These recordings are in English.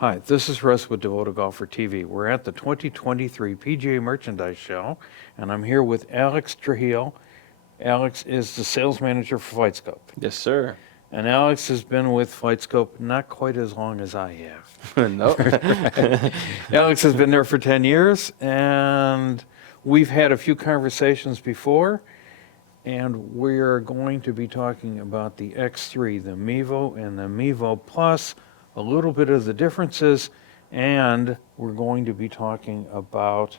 Hi, this is Russ with Devoted Golfer TV. We're at the 2023 PGA Merchandise Show, and I'm here with Alex Trujillo. Alex is the sales manager for FlightScope. Yes, sir. And Alex has been with FlightScope not quite as long as I have. No. Alex has been there for 10 years, and we've had a few conversations before, and we're going to be talking about the X3, the Mevo and the Mevo Plus, a little bit of the differences, and we're going to be talking about,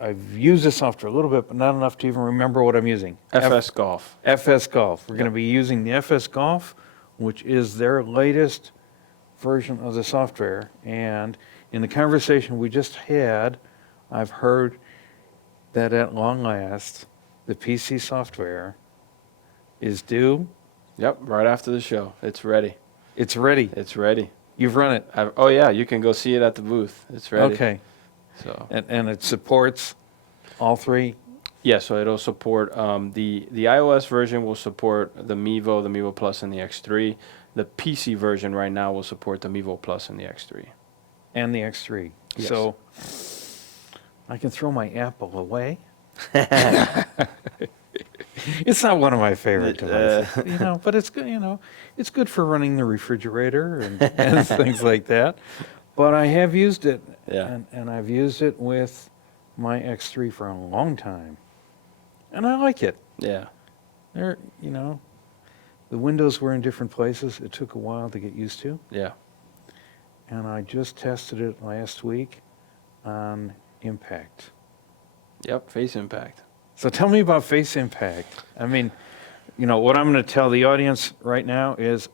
I've used this software a little bit, but not enough to even remember what I'm using. FS Golf. FS Golf. We're Yep. going to be using the FS Golf, which is their latest version of the software. And in the conversation we just had, I've heard that at long last, the PC software is due. Yep, right after the show. It's ready. It's ready. It's ready. You've run it. Oh, yeah, you can go see it at the booth. It's ready. Okay. So And it supports all three? yeah, so it'll support the iOS version will support the Mevo Plus, and the X3. The PC version right now will support the Mevo Plus and the X3. And the X3. Yes. So I can throw my Apple away. It's not one of my favorite devices, but it's good, it's good for running the refrigerator and things like that. But I have used it, Yeah. and I've used it with my X3 for a long time. And I like it. Yeah. There, the windows were in different places. It took a while to get used to. Yeah. And I just tested it last week on impact. Yep, face impact. So tell me about face impact. I mean, what I'm going to tell the audience right now is,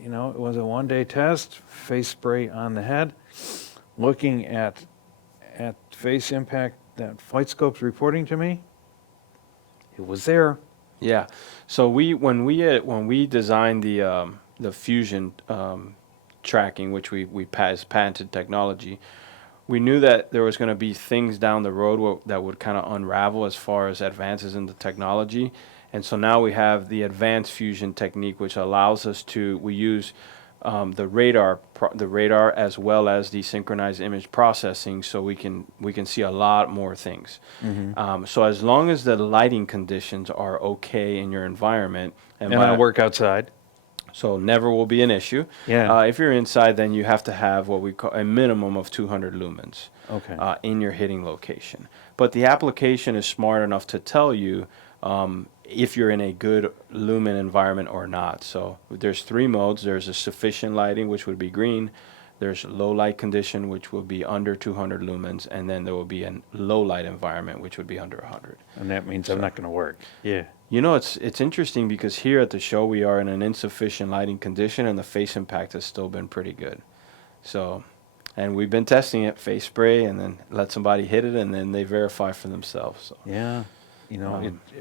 it was a one-day test, face spray on the head. Looking at face impact that FlightScope's reporting to me, it was there. Yeah. So when we designed the Fusion tracking, which we patented technology, we knew that there was going to be things down the road that would kind of unravel as far as advances in the technology. And so now we have the advanced fusion technique, which allows us we use the radar as well as the synchronized image processing, so we can see a lot more things. Mm-hmm. So as long as the lighting conditions are okay in your environment, And I work outside. so never will be an issue. Yeah. If you're inside, then you have to have what we call a minimum of 200 lumens Okay. in your hitting location. But the application is smart enough to tell you if you're in a good lumen environment or not. So there's three modes. There's a sufficient lighting, which would be green. There's low light condition, which will be under 200 lumens. And then there will be a low light environment, which would be under 100. And that means I'm not going to work. Yeah. It's interesting because here at the show we are in an insufficient lighting condition, and the face impact has still been pretty good. So, and we've been testing it, face spray, and then let somebody hit it, and then they verify for themselves. So. Yeah.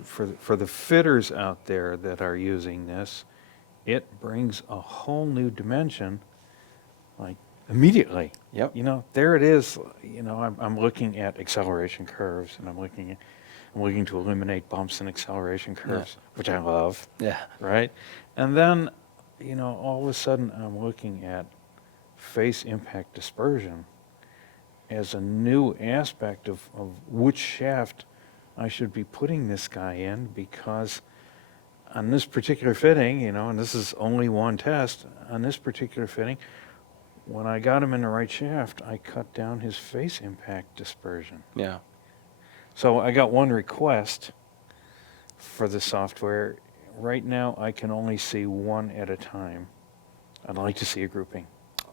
For the fitters out there that are using this, it brings a whole new dimension, like immediately. Yep. There it is. I'm looking at acceleration curves, and I'm looking to eliminate bumps and acceleration curves, which I love. Yeah. Right? And then, all of a sudden I'm looking at face impact dispersion as a new aspect of which shaft I should be putting this guy in, because on this particular fitting, and this is only one test, on this particular fitting, when I got him in the right shaft, I cut down his face impact dispersion. Yeah. So I got one request for the software. Right now, I can only see one at a time. I'd like to see a grouping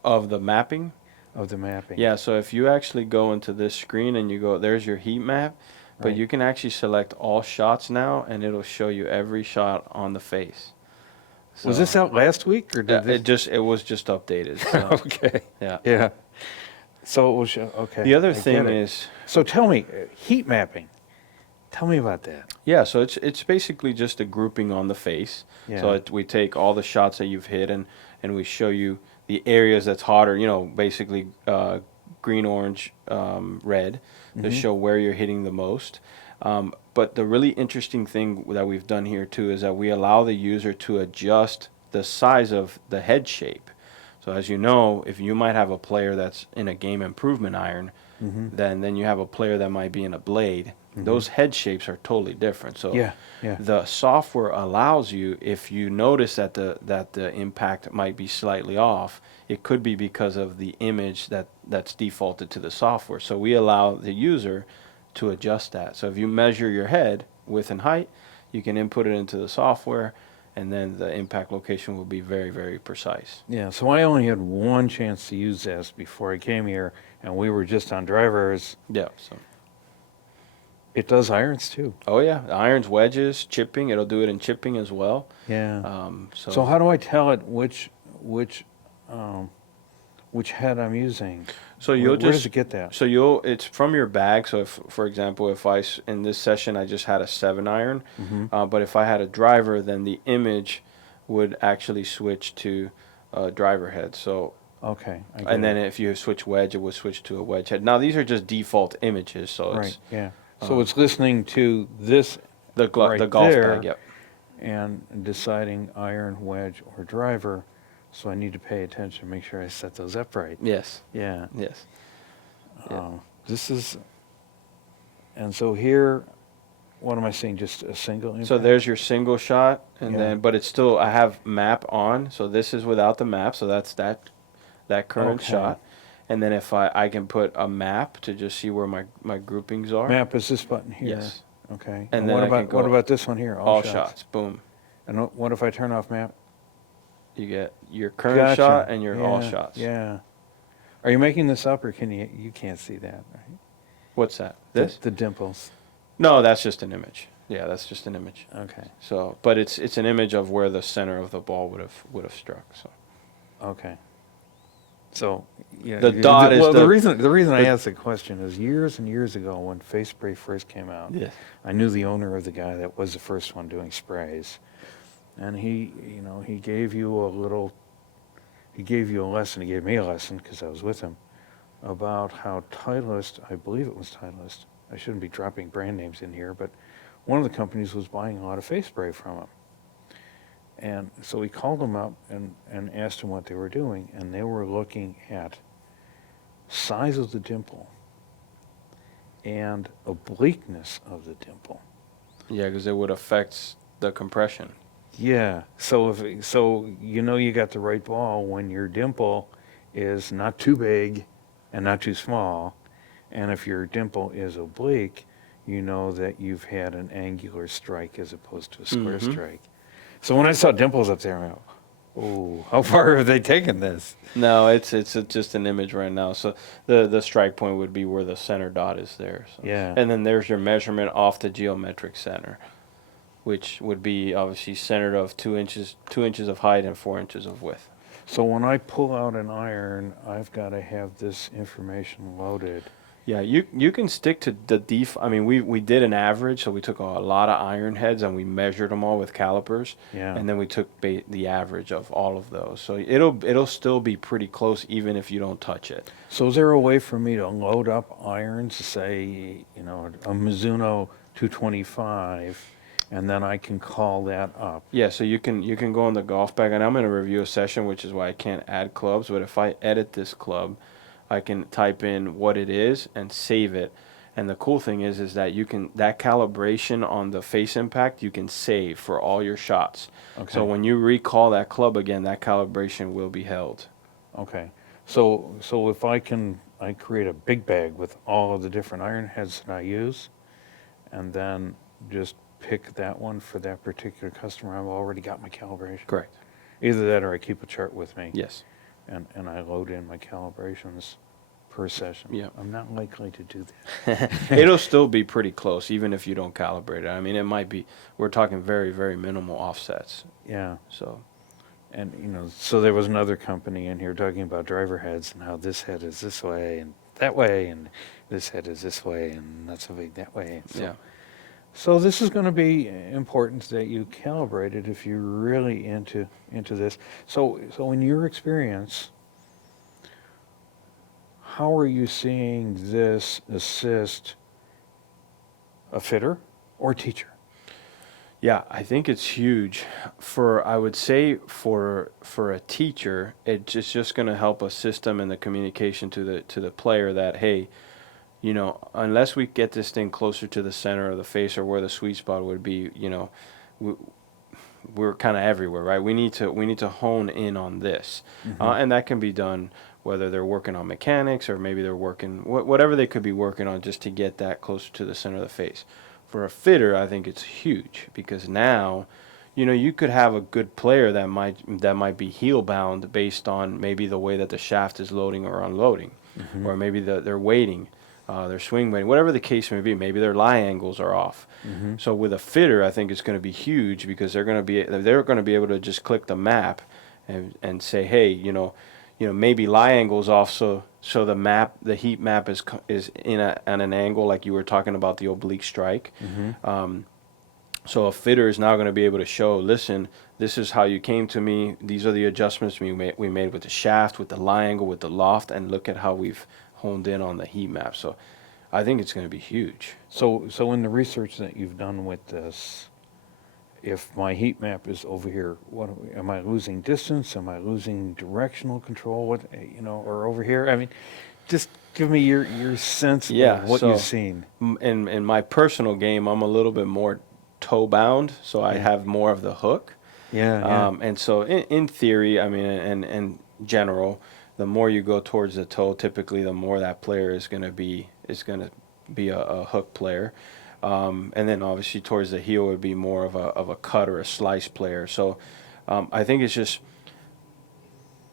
Of the mapping? of the mapping. Yeah, so if you actually go into this screen and you go, there's your heat map, but Right. you can actually select all shots now, and it'll show you every shot on the face. Was So- this out last week, or did it was just updated. So, Okay. yeah. Yeah. So it will show. Okay. The other I get thing it. is, So tell me, heat mapping. Tell me about that. yeah, so it's basically just a grouping on the face. Yeah. So we take all the shots that you've hit, and we show you the areas that's hotter, basically green, orange, red, to Mhm. show where you're hitting the most. But the really interesting thing that we've done here too is that we allow the user to adjust the size of the head shape. So as you know, if you might have a player that's in a game improvement iron, then you have a player that might be in a blade. Those head shapes are totally different. So Yeah, yeah. the software allows you, if you notice that the impact might be slightly off, it could be because of the image that's defaulted to the software. So we allow the user to adjust that. So if you measure your head width and height, you can input it into the software, and then the impact location will be very, very precise. Yeah, so I only had one chance to use this before I came here, and we were just on drivers. Yeah. So. It does irons too. Oh yeah, irons, wedges, chipping. It'll do it in chipping as well. Yeah. So, So how do I tell it which head I'm using? so you'll Where just does it get that? so it's from your bag. So if, for example, if in this session I just had a 7-iron, but if I had a driver, then the image would actually switch to driver head. So Okay. I get and then it. if you switch wedge, it would switch to a wedge head. Now these are just default images, so Right. it's Yeah. So it's listening to this the right the golf there bag. Yep. and deciding iron, wedge, or driver. So I need to pay attention, make sure I set those up right. Yes. Yeah. Yes. Yeah. This is, and so here, what am I seeing? Just a single impact? So there's your single shot, and Yeah. then, but it's still, I have map on, so this is without the map, so that's that current Okay. shot. And then if I can put a map to just see where my groupings are. Map is this button here. Yes. Okay. And then what I can about go what about this one here? All shots. Boom. And what if I turn off map? You get your current Gotcha. shot and your all Yeah, shots. Yeah. Are you making this up, or can you can't see that, right? What's that? This? The dimples. No, that's just an image. Yeah, that's just an image. Okay. So, but it's an image of where the center of the ball would have struck. So. Okay. So yeah, The dot is well, the- the reason I asked the question is years and years ago when face spray first came out. Yes. I knew the owner of the guy that was the first one doing sprays, and he gave you a lesson. He gave me a lesson because I was with him about how Titleist, I believe it was Titleist. I shouldn't be dropping brand names in here, but one of the companies was buying a lot of face spray from him. And so we called them up and asked them what they were doing, and they were looking at size of the dimple and obliqueness of the dimple. Yeah, because it would affect the compression. Yeah, so you got the right ball when your dimple is not too big and not too small, and if your dimple is oblique, you know that you've had an angular strike as opposed to a square strike. So when I saw dimples up there, I go, oh, how far have they taken this? No, it's just an image right now. So the strike point would be where the center dot is there. So. Yeah. And then there's your measurement off the geometric center, which would be obviously centered of 2 inches of height and 4 inches of width. So when I pull out an iron, I've got to have this information loaded. Yeah, you can stick to the I mean, we did an average, so we took a lot of iron heads and we measured them all with calipers. Yeah. And then we took the average of all of those. So it'll still be pretty close even if you don't touch it. So is there a way for me to load up irons, say, a Mizuno 225, and then I can call that up? Yeah, so you can go on the golf bag, and I'm going to review a session, which is why I can't add clubs. But if I edit this club, I can type in what it is and save it. And the cool thing is that that calibration on the face impact, you can save for all your shots. Okay. So when you recall that club again, that calibration will be held. Okay. So if I create a big bag with all of the different iron heads that I use, and then just pick that one for that particular customer, I've already got my calibration. Correct. Either that or I keep a chart with me. Yes. And I load in my calibrations per session. Yeah. I'm not likely to do that. It'll still be pretty close, even if you don't calibrate it. I mean, it might be, we're talking very, very minimal offsets. Yeah. So, And, so there was another company in here talking about driver heads and how this head is this way and that way, and this head is this way and not so big that way. So, yeah. So this is going to be important that you calibrate it if you're really into this. So in your experience, how are you seeing this assist a fitter or teacher? Yeah, I think it's huge. I would say for a teacher, it's just going to help a system and the communication to the player that, hey, unless we get this thing closer to the center of the face or where the sweet spot would be, we, we're kind of everywhere, right? We need to hone in on this, Mm-hmm. and that can be done whether they're working on mechanics or maybe they're working whatever they could be working on just to get that closer to the center of the face. For a fitter, I think it's huge because now, you could have a good player that might be heel bound based on maybe the way that the shaft is loading or unloading, Mm-hmm. or maybe they're weighting, their swing weighting, whatever the case may be. Maybe their lie angles are off. Mm-hmm. So with a fitter, I think it's going to be huge because they're going to be able to just click the map and say, hey, maybe lie angles off, so the heat map is at an angle like you were talking about the oblique strike. Mm-hmm. So a fitter is now going to be able to show, listen, this is how you came to me. These are the adjustments we made with the shaft, with the lie angle, with the loft, and look at how we've honed in on the heat map. So I think it's going to be huge. So in the research that you've done with this, if my heat map is over here, am I losing distance? Am I losing directional control? Or over here? I mean, just give me your sense Yeah, of what so you've seen. in my personal game, I'm a little bit more toe bound, so I Yeah. have more of the hook. Yeah. And so in theory, I mean, and general, the more you go towards the toe, typically the more that player is going to be a hook player. And then obviously towards the heel would be more of a cut or a slice player. So I think it's just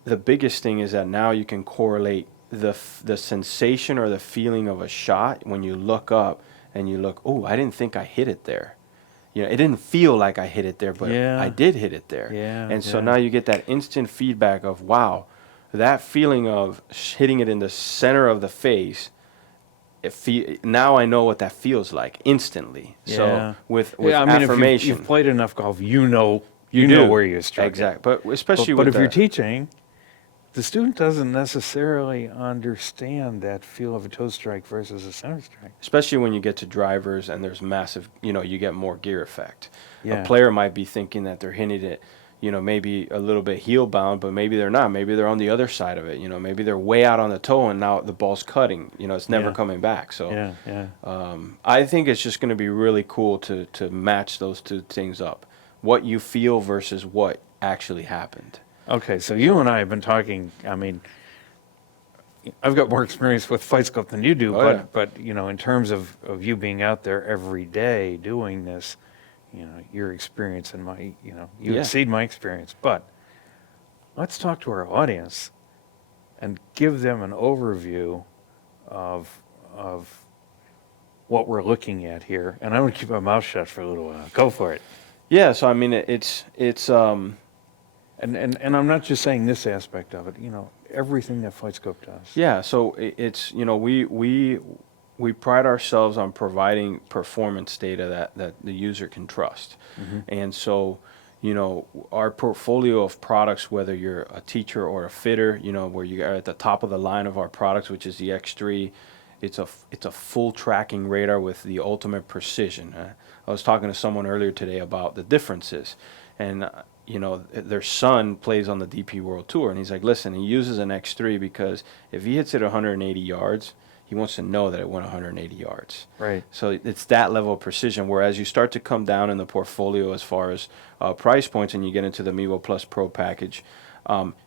the biggest thing is that now you can correlate the sensation or the feeling of a shot when you look up and you look, oh, I didn't think I hit it there. It didn't feel like I hit it there, but I Yeah. did hit it there. Yeah. And so Yeah. now you get that instant feedback of, wow, that feeling of hitting it in the center of the face. Now I know what that feels like instantly. So Yeah. with Yeah. I mean, if affirmation, you've played enough golf, you know do where you struck it. exactly. But especially But with if you're teaching, the student doesn't necessarily understand that feel of a toe strike versus a center strike. especially when you get to drivers and there's massive, you get more gear effect. A Yeah. player might be thinking that they're hitting it, maybe a little bit heel bound, but maybe they're not. Maybe they're on the other side of it. Maybe they're way out on the toe and now the ball's cutting. It's never Yeah. coming back. So Yeah. Yeah. I think it's just going to be really cool to match those two things up. What you feel versus what actually happened. Okay, so you and I have been talking. I mean, I've got more experience with FlightScope than you do, Oh, yeah. but in terms of you being out there every day doing this, your experience and my, you Yeah. exceed my experience. But let's talk to our audience and give them an overview of what we're looking at here. And I'm going to keep my mouth shut for a little while. Go for it. Yeah, so I mean, it's And I'm not just saying this aspect of it, everything that FlightScope does. yeah, so it's we pride ourselves on providing performance data that the user can trust. Mm-hmm. And so, our portfolio of products, whether you're a teacher or a fitter, where you are at the top of the line of our products, which is the X3, it's a full tracking radar with the ultimate precision. I was talking to someone earlier today about the differences, and their son plays on the DP World Tour, and he's like, listen, he uses an X3 because if he hits it 180 yards, he wants to know that it went 180 yards. Right. So it's that level of precision, whereas you start to come down in the portfolio as far as price points and you get into the Mevo Plus Pro package,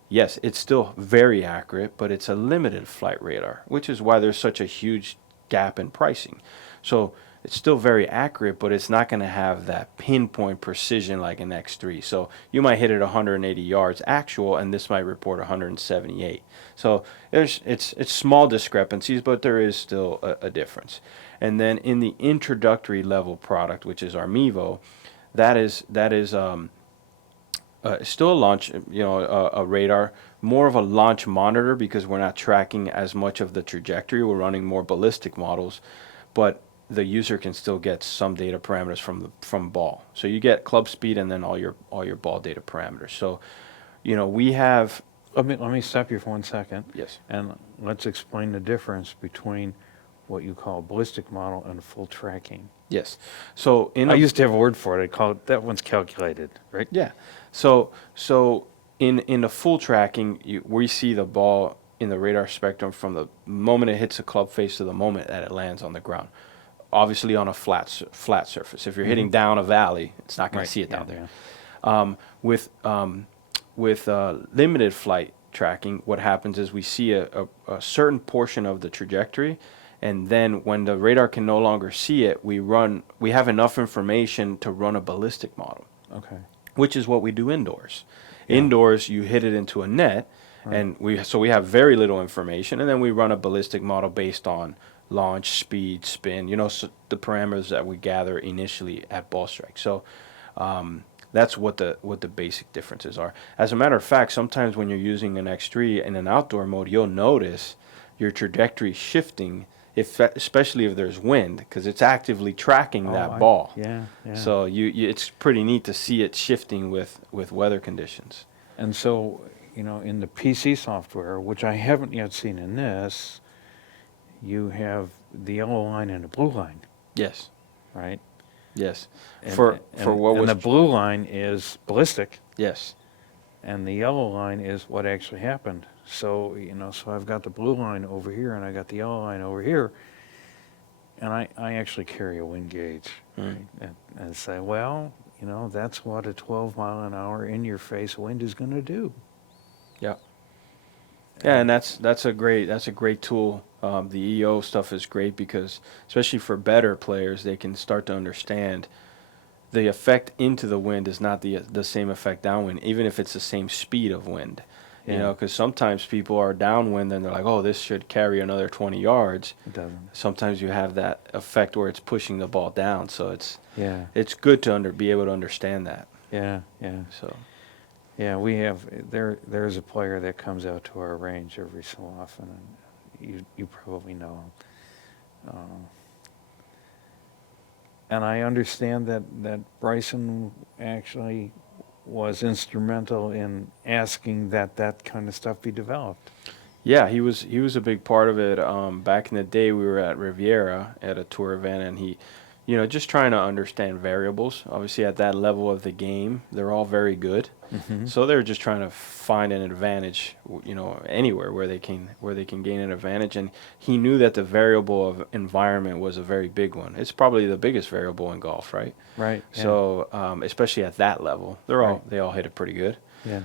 yes, it's still very accurate, but it's a limited flight radar, which is why there's such a huge gap in pricing. So it's still very accurate, but it's not going to have that pinpoint precision like an X3. So you might hit it 180 yards actual, and this might report 178. So it's small discrepancies, but there is still a difference. And then in the introductory level product, which is our Mevo, that is still a launch, a radar, more of a launch monitor because we're not tracking as much of the trajectory. We're running more ballistic models, but the user can still get some data parameters from ball. So you get club speed and then all your ball data parameters. So, we have. Let me stop you for 1 second. Yes. And let's explain the difference between what you call a ballistic model and a full tracking. Yes. So in I used to have a word for it. I call it, that one's calculated, right? yeah. So in the full tracking, we see the ball in the radar spectrum from the moment it hits the club face to the moment that it lands on the ground. Obviously on a flat surface. If you're hitting down a valley, it's not going Right. to see it down Yeah, there. yeah. With limited flight tracking, what happens is we see a certain portion of the trajectory, and then when the radar can no longer see it, we have enough information to run a ballistic model, Okay. which is what we do indoors. Yeah. Indoors, you hit it into a net, Right. and we have very little information, and then we run a ballistic model based on launch, speed, spin, the parameters that we gather initially at ball strike. So that's what the basic differences are. As a matter of fact, sometimes when you're using an X3 in an outdoor mode, you'll notice your trajectory shifting, especially if there's wind, because it's actively tracking that ball. Yeah, yeah. So it's pretty neat to see it shifting with weather conditions. And so, in the PC software, which I haven't yet seen in this, you have the yellow line and the blue line, Yes, right? yes. And, For what and was the blue line is ballistic, yes, and the yellow line is what actually happened. So, so I've got the blue line over here, and I got the yellow line over here, and I actually carry a wind gauge, right? And say, well, that's what a 12-mile-an-hour in-your-face wind is going to do. yeah. Yeah, and that's a great tool. The EO stuff is great because, especially for better players, they can start to understand the effect into the wind is not the same effect downwind, even if it's the same speed of wind. Yeah. Because sometimes people are downwind and they're like, oh, this should carry another 20 yards. It doesn't. Sometimes you have that effect where it's pushing the ball down. So Yeah. it's good to be able to understand that. Yeah, yeah. So Yeah, we have, there's a player that comes out to our range every so often, and you probably know him. And I understand that Bryson actually was instrumental in asking that kind of stuff be developed. yeah, he was a big part of it. Back in the day, we were at Riviera at a tour event, and he, just trying to understand variables. Obviously, at that level of the game, they're all very good. Mm-hmm. So they're just trying to find an advantage, anywhere where they can gain an advantage. And he knew that the variable of environment was a very big one. It's probably the biggest variable in golf, right? Right. Yeah. So especially at that level, they all hit it pretty good. Yeah.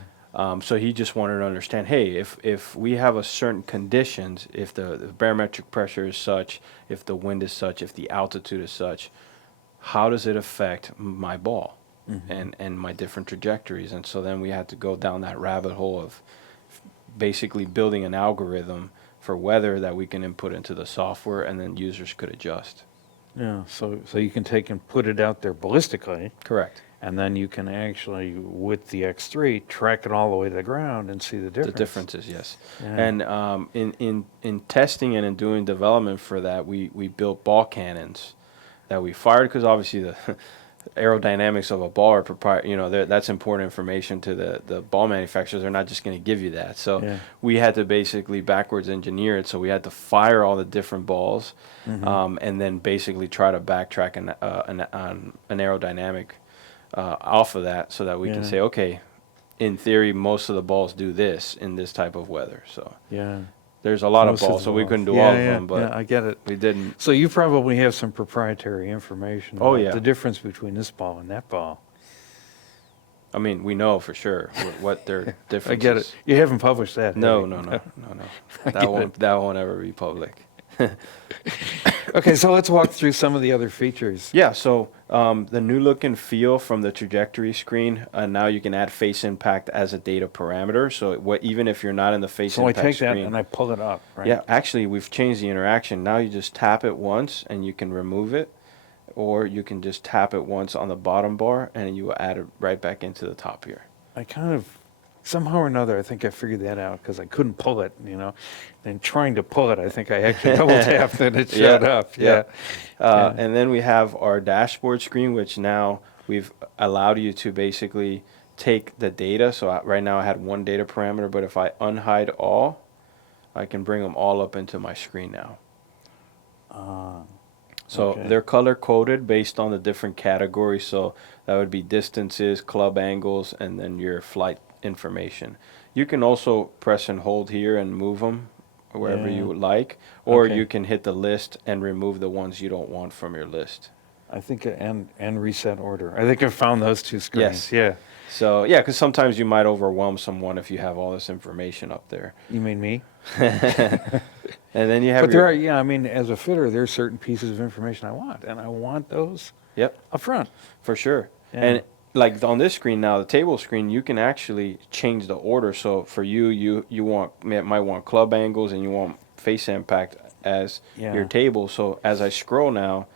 So he just wanted to understand, hey, if we have a certain conditions, if the barometric pressure is such, if the wind is such, if the altitude is such, how does it affect my ball and my different trajectories? And so then we had to go down that rabbit hole of basically building an algorithm for weather that we can input into the software and then users could adjust. Yeah. So you can take and put it out there ballistically. Correct. And then you can actually, with the X3, track it all the way to the ground and see the difference. The differences, yes. Yeah. And in testing and in doing development for that, we built ball cannons that we fired because obviously the aerodynamics of a ball are proprietary. That's important information to the ball manufacturers. They're not just going to give you that. So we had to basically backwards engineer it. So we had to fire all the different balls, and then basically try to backtrack an aerodynamic off of that, so that we can say, okay, in theory, most of the balls do this in this type of weather. So there's a lot Most of balls, so we balls. couldn't do all of them, but I get it. we didn't. So you probably have some proprietary information Oh, about yeah. the difference between this ball and that ball. I mean, we know for sure what their differences. I get it. You haven't published that. No. have you? That won't ever be public. Okay, so let's walk through some of the other features. Yeah, so the new look and feel from the trajectory screen, now you can add face impact as a data parameter. So even if you're not in the face So I impact take screen. that and I pull it up, right? Yeah, actually, we've changed the interaction. Now you just tap it once and you can remove it, or you can just tap it once on the bottom bar and you will add it right back into the top here. I kind of, somehow or another, I think I figured that out because I couldn't pull it, And trying to pull it, I think I actually double tapped and it showed up. Yeah. And then we have our dashboard screen, which now we've allowed you to basically take the data. So right now I had one data parameter, but if I unhide all, I can bring them all up into my screen now. So Okay. they're color coded based on the different categories. So that would be distances, club angles, and then your flight information. You can also press and hold here and move them wherever Yeah. you would like, or Okay. you can hit the list and remove the ones you don't want from your list. I think and reset order. I think I found those two screens. Yes. Yeah. So yeah, because sometimes you might overwhelm someone if you have all this information up there. You mean me? And then you have But there your are, yeah, I mean, as a fitter, there's certain pieces of information I want, and I want those yep. up front. For sure. Yeah. And like on this screen now, the table screen, you can actually change the order. So for you, might want club angles and you want face impact as your Yeah. table. So as I scroll now,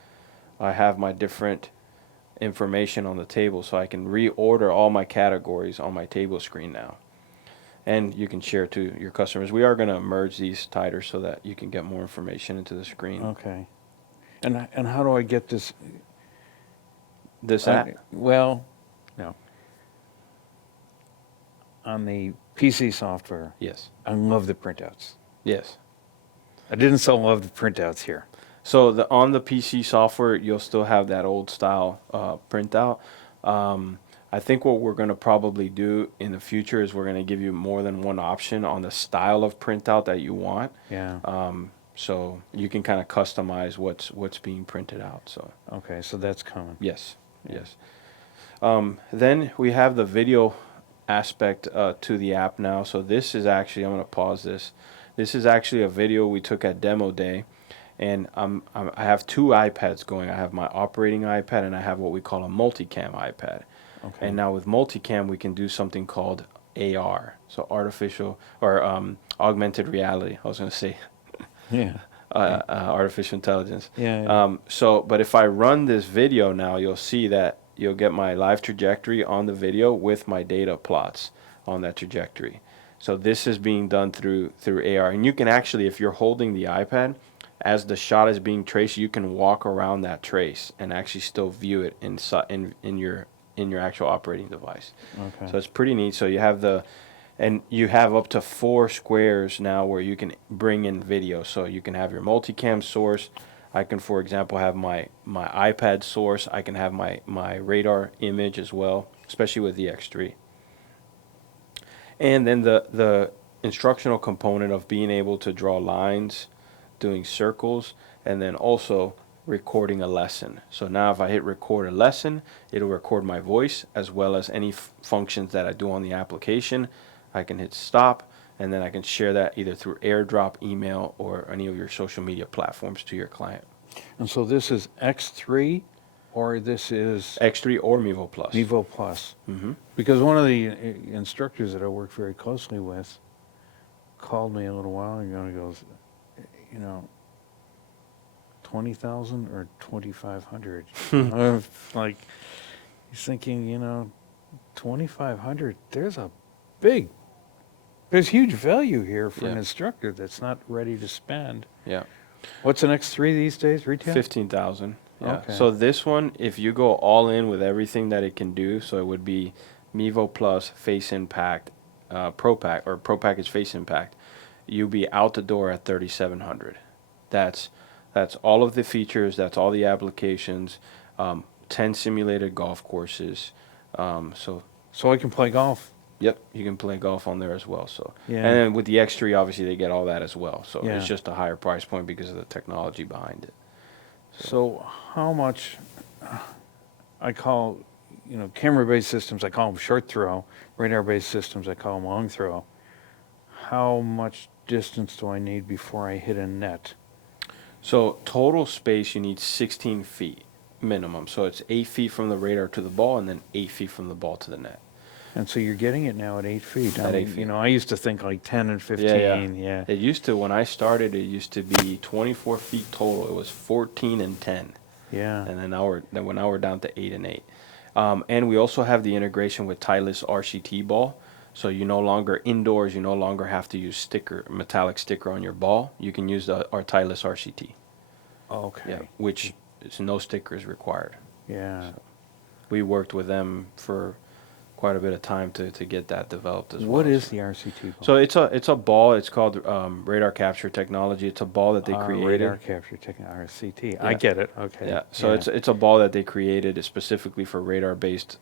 I have my different information on the table, so I can reorder all my categories on my table screen now. And you can share to your customers. We are going to merge these tighter so that you can get more information into the screen. Okay. And how do I get this? This app. Well, no. On the PC software, Yes. I love the printouts. Yes. I didn't so love the printouts here. So on the PC software, you'll still have that old style printout. I think what we're going to probably do in the future is we're going to give you more than one option on the style of printout that you want. Yeah. So you can kind of customize what's being printed out. So Okay, so that's coming. yes, Yeah. yes. Then we have the video aspect to the app now. So this is actually, I'm going to pause this. This is actually a video we took at demo day. And I have two iPads going. I have my operating iPad and I have what we call a multicam iPad. Okay. And now with multicam, we can do something called AR, so artificial or augmented reality. I was going to say Yeah. artificial intelligence. Yeah. But if I run this video now, you'll see that you'll get my live trajectory on the video with my data plots on that trajectory. So this is being done through AR, and you can actually, if you're holding the iPad, as the shot is being traced, you can walk around that trace and actually still view it in your actual operating device. Okay. So it's pretty neat. So you have and you have up to 4 squares now where you can bring in video. So you can have your multicam source. I can, for example, have my iPad source. I can have my radar image as well, especially with the X3. And then the instructional component of being able to draw lines, doing circles, and then also recording a lesson. So now if I hit record a lesson, it'll record my voice as well as any functions that I do on the application. I can hit stop, and then I can share that either through AirDrop, email, or any of your social media platforms to your client. And so this is X3, or this is X3 or Mevo Plus. Mevo Plus. Mm-hmm. Because one of the instructors that I work very closely with called me a little while ago and goes, 20,000 or 2,500. I'm like, he's thinking, 2,500. There's huge value here for an instructor that's not ready to spend. Yeah. What's an X3 these days, retail? 15,000. Yeah. Okay. So this one, if you go all in with everything that it can do, so it would be Mevo Plus Face Impact Pro Package Face Impact, you'll be out the door at 3,700. That's all of the features. That's all the applications. 10 simulated golf courses. So I can play golf. yep, you can play golf on there as well. So Yeah. and then with the X3, obviously they get all that as well. So Yeah. it's just a higher price point because of the technology behind it. So how much, I call, camera-based systems, I call them short throw. Radar-based systems, I call them long throw. How much distance do I need before I hit a net? So total space, you need 16 feet minimum. So it's 8 feet from the radar to the ball, and then 8 feet from the ball to the net. And so you're getting it now at 8 feet. At 8 feet. I used to think like 10 and 15. Yeah. It used to, when I started, it used to be 24 feet total. It was 14 and 10. Yeah. And then now we're down to 8 and 8. And we also have the integration with Titleist RCT ball. So you no longer indoors, you no longer have to use metallic sticker on your ball. You can use our Titleist RCT. Okay. Yeah, which is no sticker is required. Yeah. We worked with them for quite a bit of time to get that developed as well. What is the RCT ball? So it's a ball. It's called radar capture technology. It's a ball that they created. Radar capture technology, RCT. I Yeah. get it. Okay. Yeah. So it's a ball that they created specifically for radar based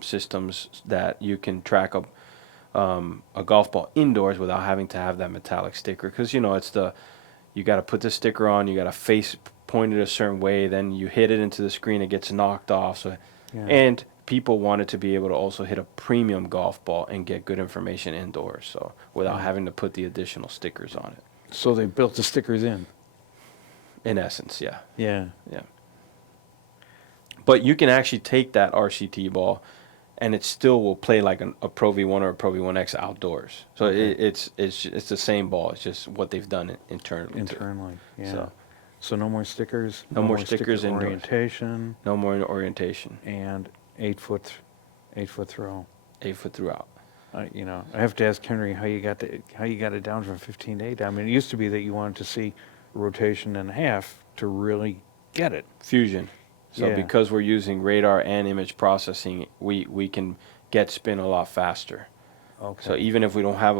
systems that you can track a golf ball indoors without having to have that metallic sticker. Because you got to put the sticker on. You got to face point it a certain way. Then you hit it into the screen. It gets knocked off. So and people wanted to be able to also hit a premium golf ball and get good information indoors, so without having to put the additional stickers on it. So they built the stickers in. In essence, yeah. Yeah. Yeah. But you can actually take that RCT ball, and it still will play like a Pro V1 or a Pro V1X outdoors. So Okay. it's the same ball. It's just what they've done internally. Internally. Yeah. So So no more stickers. No more stickers sticker indoors. orientation. no more orientation. And 8-foot throw. 8 foot throughout. I have to ask Henry how you got it down from 15 to 8. I mean, it used to be that you wanted to see rotation and a half to really get it. Fusion. So Yeah. because we're using radar and image processing, we can get spin a lot faster. Okay. So even if we don't have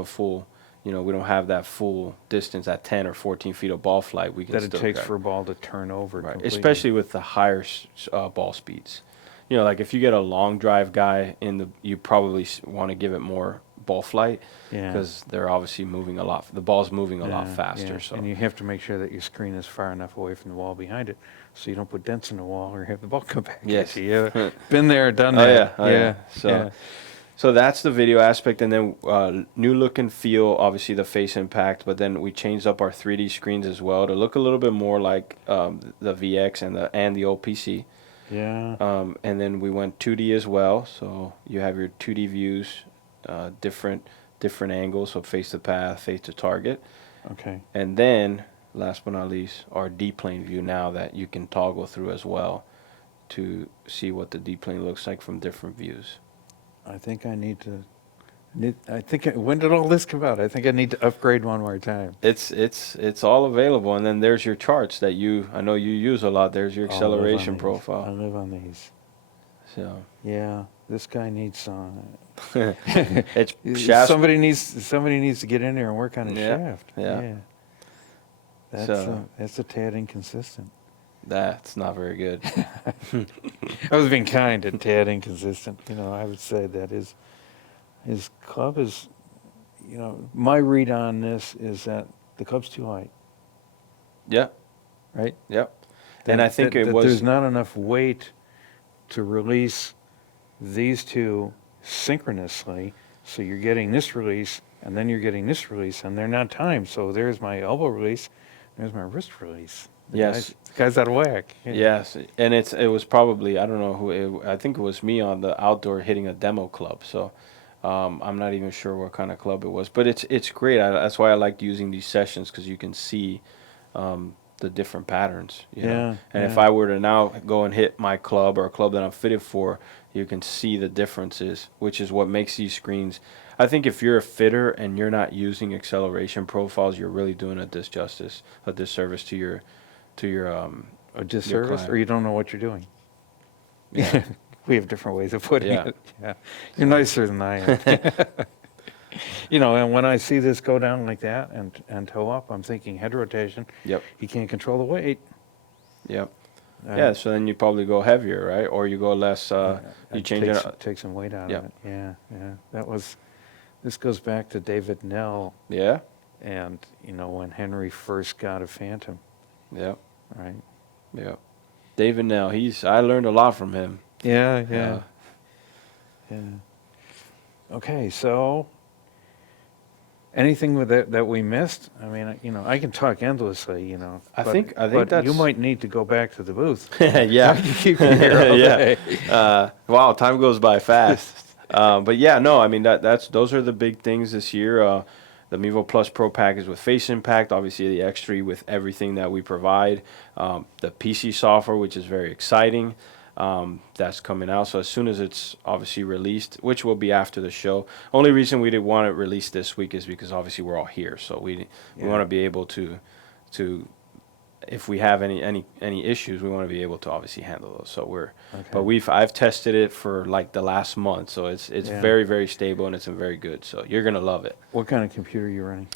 we don't have that full distance at 10 or 14 feet of ball flight, we can that still it takes get it. for a ball to turn over. Right. Completely. Especially with the higher ball speeds. Like if you get a long drive guy you probably want to give it more ball flight Yeah. because they're obviously moving a lot. The ball's moving a lot faster. Yeah. So And you have to make sure that your screen is far enough away from the wall behind it, so you don't put dents in the wall or have the ball come back Yes. at you. Yeah. Been there, done Oh, that. yeah. Oh, yeah. So that's the video aspect, and then new look and feel, obviously the face impact, but then we changed up our 3D screens as well to look a little bit more like the VX and the OPC. Yeah. And then we went 2D as well, so you have your 2D views, different angles, so face to path, face to target. Okay. And then, last but not least, our D-plane view now that you can toggle through as well to see what the D-plane looks like from different views. I think I need to. When did all this come out? I think I need to upgrade one more time. It's all available, and then there's your charts that I know you use a lot. There's your acceleration I profile. live on these. So Yeah, this guy needs some. it's shaft. Somebody needs to get in there and work on his Yeah, shaft. yeah. That's a tad inconsistent. That's not very good. I was being kind, a tad inconsistent. I would say that his club is, my read on this is that the club's too light, Yeah. right? Yep. And I think that there's not enough weight to release these two synchronously. So you're getting this release, and then you're getting this release, and they're not timed. So there's my elbow release, there's my wrist release. Yes. The guy's out of whack. Yeah. Yes, and it was probably, I don't know who, I think it was me on the outdoor hitting a demo club. So I'm not even sure what kind of club it was, but it's great. That's why I like using these sessions, because you can see the different patterns. You know? And if I were to now go and hit my club or a club that I'm fitted for, you can see the differences, which is what makes these screens. I think if you're a fitter and you're not using acceleration profiles, you're really doing a disservice to your A disservice, client. or you don't know what you're doing. Yeah. We have different ways of putting Yeah. it. Yeah, you're nicer than I am. And when I see this go down like that and toe up, I'm thinking head rotation. Yep. He can't control the weight. Yep. Yeah, so then you probably go heavier, right? Or you go less, you change it. Take some weight out Yep. of it. Yeah. This goes back to David Nell, Yeah. and when Henry first got a Phantom, Yep. right? Yep. David Nell, I learned a lot from him. Yeah. Okay, so anything with that we missed? I mean, I can talk endlessly, I but- think but that's you might need to go back to the booth. yeah. I can keep you here all day. Wow, time goes by fast. But yeah, no, I mean those are the big things this year. The Mevo Plus Pro package with face impact, obviously the X3 with everything that we provide. The PC software, which is very exciting. That's coming out. So as soon as it's obviously released, which will be after the show. Only reason we didn't want it released this week is because obviously we're all here. So we want to be able to if we have any issues, we want to be able to obviously handle those. So Okay. but I've tested it for like the last month, so it's Yeah. very, very stable and it's very good. So you're gonna love it. What kind of computer are you running?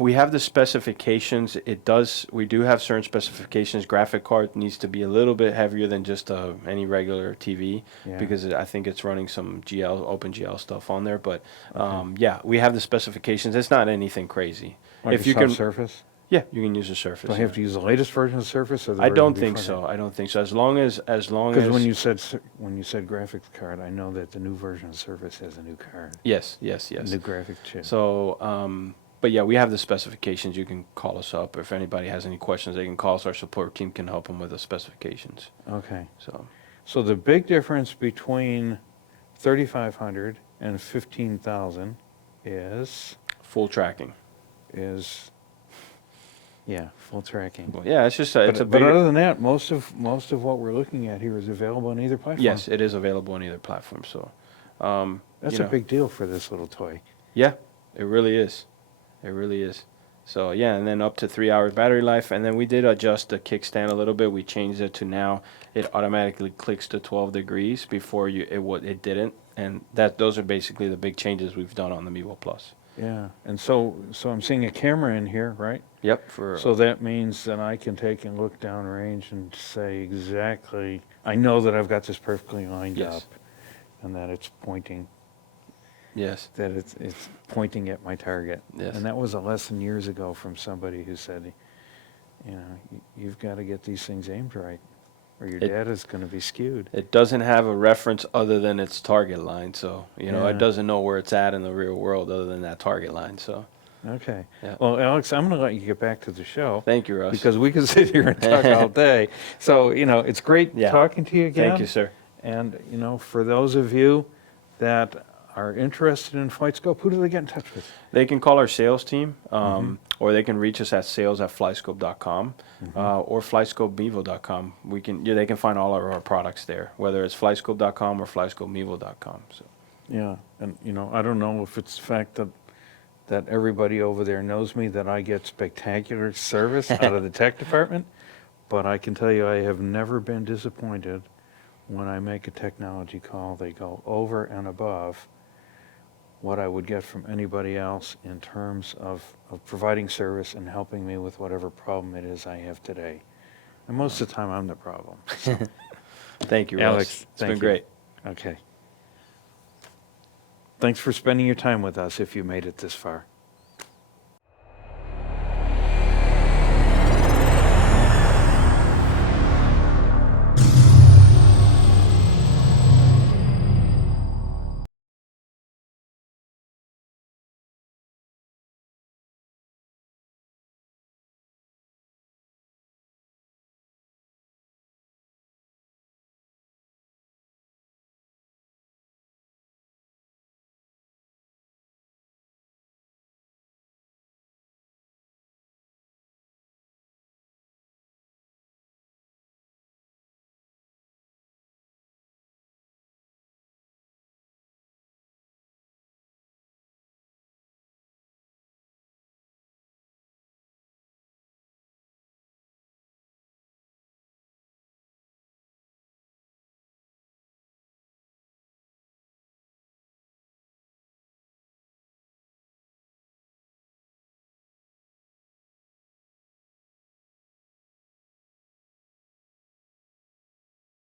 We have the specifications. We do have certain specifications. Graphic card needs to be a little bit heavier than just any regular TV Yeah. because I think it's running some OpenGL stuff on there. But Okay. yeah, we have the specifications. It's not anything crazy. Like If a you soft can, Surface? yeah, you can use a Surface. Do I have yeah. to use the latest version of Surface or the I version don't think before so. I don't think so. As long as Because when you said graphics card, I know that the new version of Surface has a new card, yes. new graphic chip. So, but yeah, we have the specifications. You can call us up if anybody has any questions. They can call us. Our support team can help them with the specifications. Okay. So, So the big difference between 3,500 and 15,000 is full tracking. yeah, full tracking. Well, yeah, it's just it's a But bigger. other than that, most of what we're looking at here is available on either platform. Yes, it is available on either platform. So, That's a big deal for this little toy. Yeah, it really is. It really is. So yeah, and then up to 3 hours battery life, and then we did adjust the kickstand a little bit. We changed it to now it automatically clicks to 12 degrees. Before it didn't, and those are basically the big changes we've done on the Mevo Plus. Yeah, and so I'm seeing a camera in here, right? Yep. So that means that I can take and look downrange and say exactly, I know that I've got this perfectly lined Yes. up, and that it's pointing, Yes. that it's pointing at my target. Yes. And that was a lesson years ago from somebody who said, you've got to get these things aimed right, or your data's going to be skewed. It doesn't have a reference other than its target line, so Yeah. it doesn't know where it's at in the real world other than that target line. So Okay. Yeah. Well, Alex, I'm going to let you get back to the show. thank you, Russ. Because we can sit here and talk all day. So, it's great Yeah. talking to you again. Thank you, sir. And, for those of you that are interested in FlightScope, who do they get in touch with? They can call our sales team, Mm-hmm. or they can reach us at sales@flightscope.com, or flightscopemevo.com. They can find all of our products there, whether it's flightscope.com or flightscopemevo.com. So Yeah. And, I don't know if it's the fact that everybody over there knows me, that I get spectacular service out of the tech department, but I can tell you I have never been disappointed when I make a technology call. They go over and above what I would get from anybody else in terms of providing service and helping me with whatever problem it is I have today. And most of the time, I'm the problem. So, thank you, Alex, Russ. It's thank been you. great. okay. Thanks for spending your time with us if you made it this far.